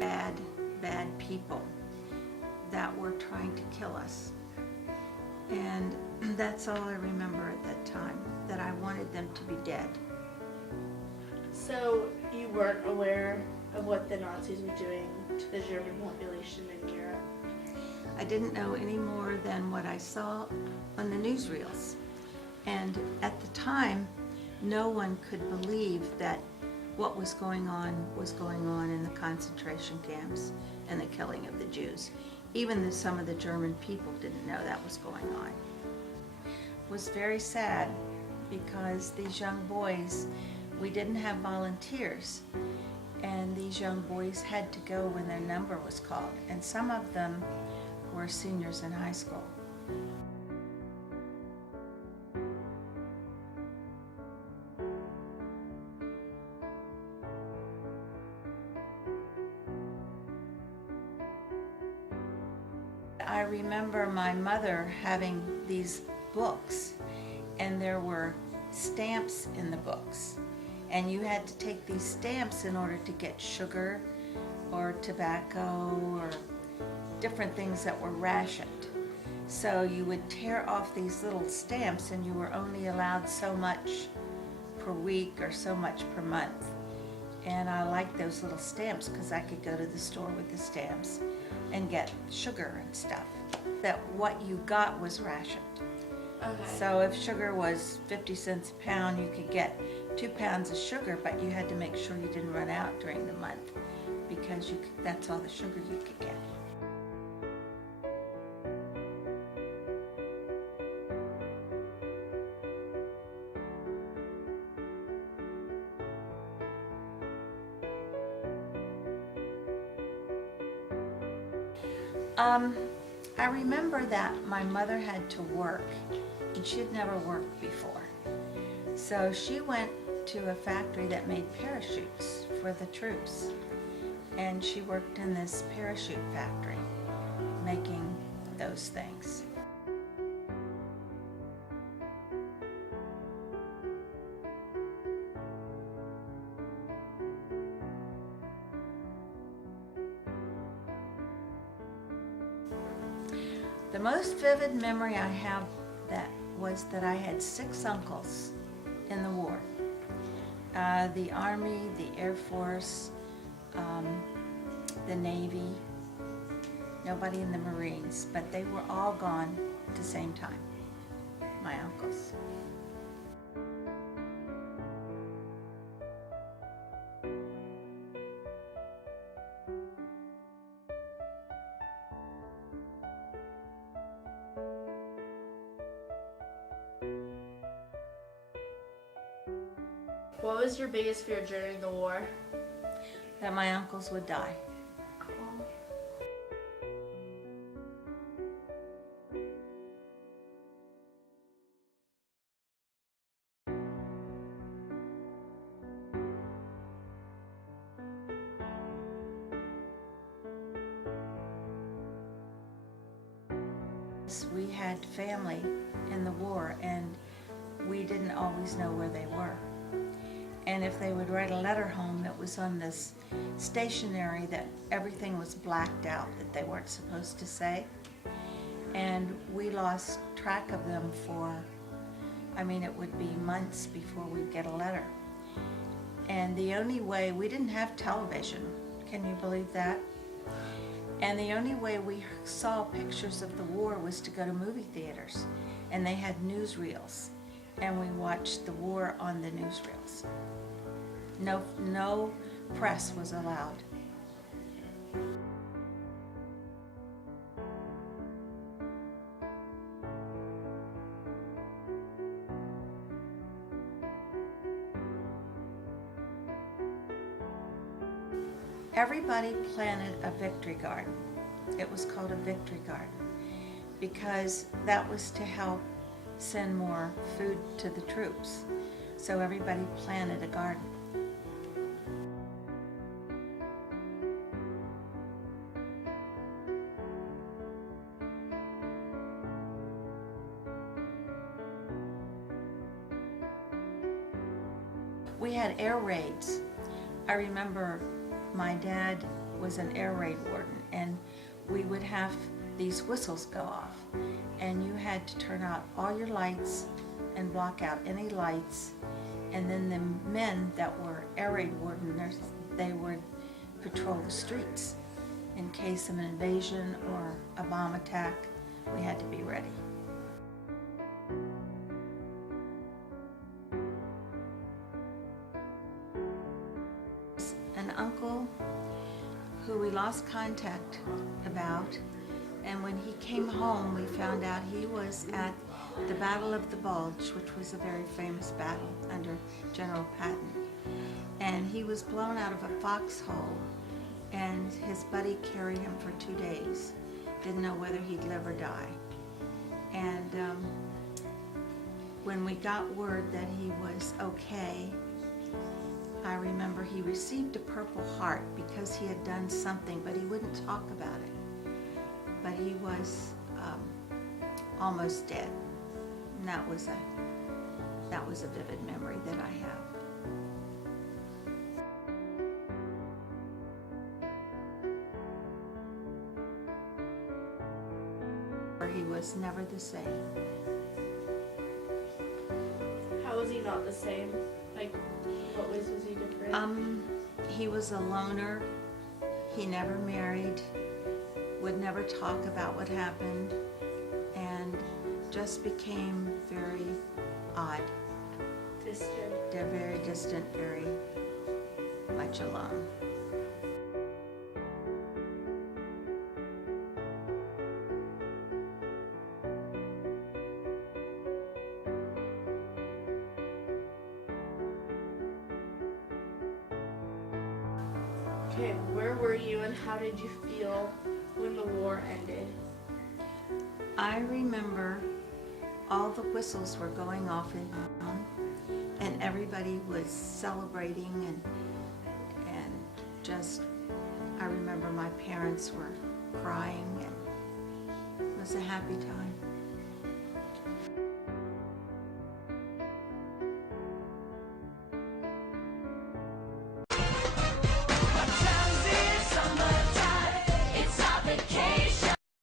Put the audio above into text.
bad, bad people that were trying to kill us. And that's all I remember at that time, that I wanted them to be dead. So you weren't aware of what the Nazis were doing to the German population in Europe? I didn't know any more than what I saw on the newsreels. And at the time, no one could believe that what was going on in the concentration camps and the killing of the Jews. Even some of the German people didn't know that was going on. It was very sad because these young boys, we didn't have volunteers, and these young boys had to go when their number was called, and some of them were seniors in high school. I remember my mother having these books, and there were stamps in the books, and you had to take these stamps in order to get sugar or tobacco or different things that were rationed. So you would tear off these little stamps, and you were only allowed so much per week or so much per month. And I liked those little stamps because I could go to the store with the stamps and get sugar and stuff. That what you got was rationed. Okay. So if sugar was 50 cents a pound, you could get 2 pounds of sugar, but you had to make sure you didn't run out during the month because that's all the sugar you could get. I remember that my mother had to work, and she had never worked before. So she went to a factory that made parachutes for the troops, and she worked in this parachute factory making those things. The most vivid memory I have was that I had 6 uncles in the war. The Army, the Air Force, the Navy, nobody in the Marines, but they were all gone at the same time, my uncles. What was your biggest fear during the war? That my uncles would die. We had family in the war, and we didn't always know where they were. And if they would write a letter home, it was on this stationery that everything was blacked out that they weren't supposed to say. And we lost track of them it would be months before we'd get a letter. And the only way, we didn't have television, can you believe that? And the only way we saw pictures of the war was to go to movie theaters. And they had newsreels, and we watched the war on the newsreels. No press was allowed. Everybody planted a victory garden. It was called a victory garden because that was to help send more food to the troops. So everybody planted a garden. We had air raids. I remember my dad was an air raid warden, and we would have these whistles go off, and you had to turn out all your lights and block out any lights, and then the men that were air raid wardens, they would patrol the streets in case of an invasion or a bomb attack. We had to be ready. An uncle who we lost contact about, and when he came home we found out he was at the Battle of the Bulge, which was a very famous battle under General Patton, and he was blown out of a foxhole, and his buddy carried him for 2 days. Didn't know whether he'd live or die. And when we got word that he was okay, I remember he received a Purple Heart because he had done something, but he wouldn't talk about it. But he was almost dead. And that was a vivid memory that I have. He was never the same. How was he not the same? Like, what ways was he different? He was a loner. He never married, would never talk about what happened, and just became very odd. Distant. They're very distant, very much alone. Okay, where were you and how did you feel when the war ended? I remember all the whistles were going off in town, and everybody was celebrating, and just, I remember my parents were crying, and it was a happy time.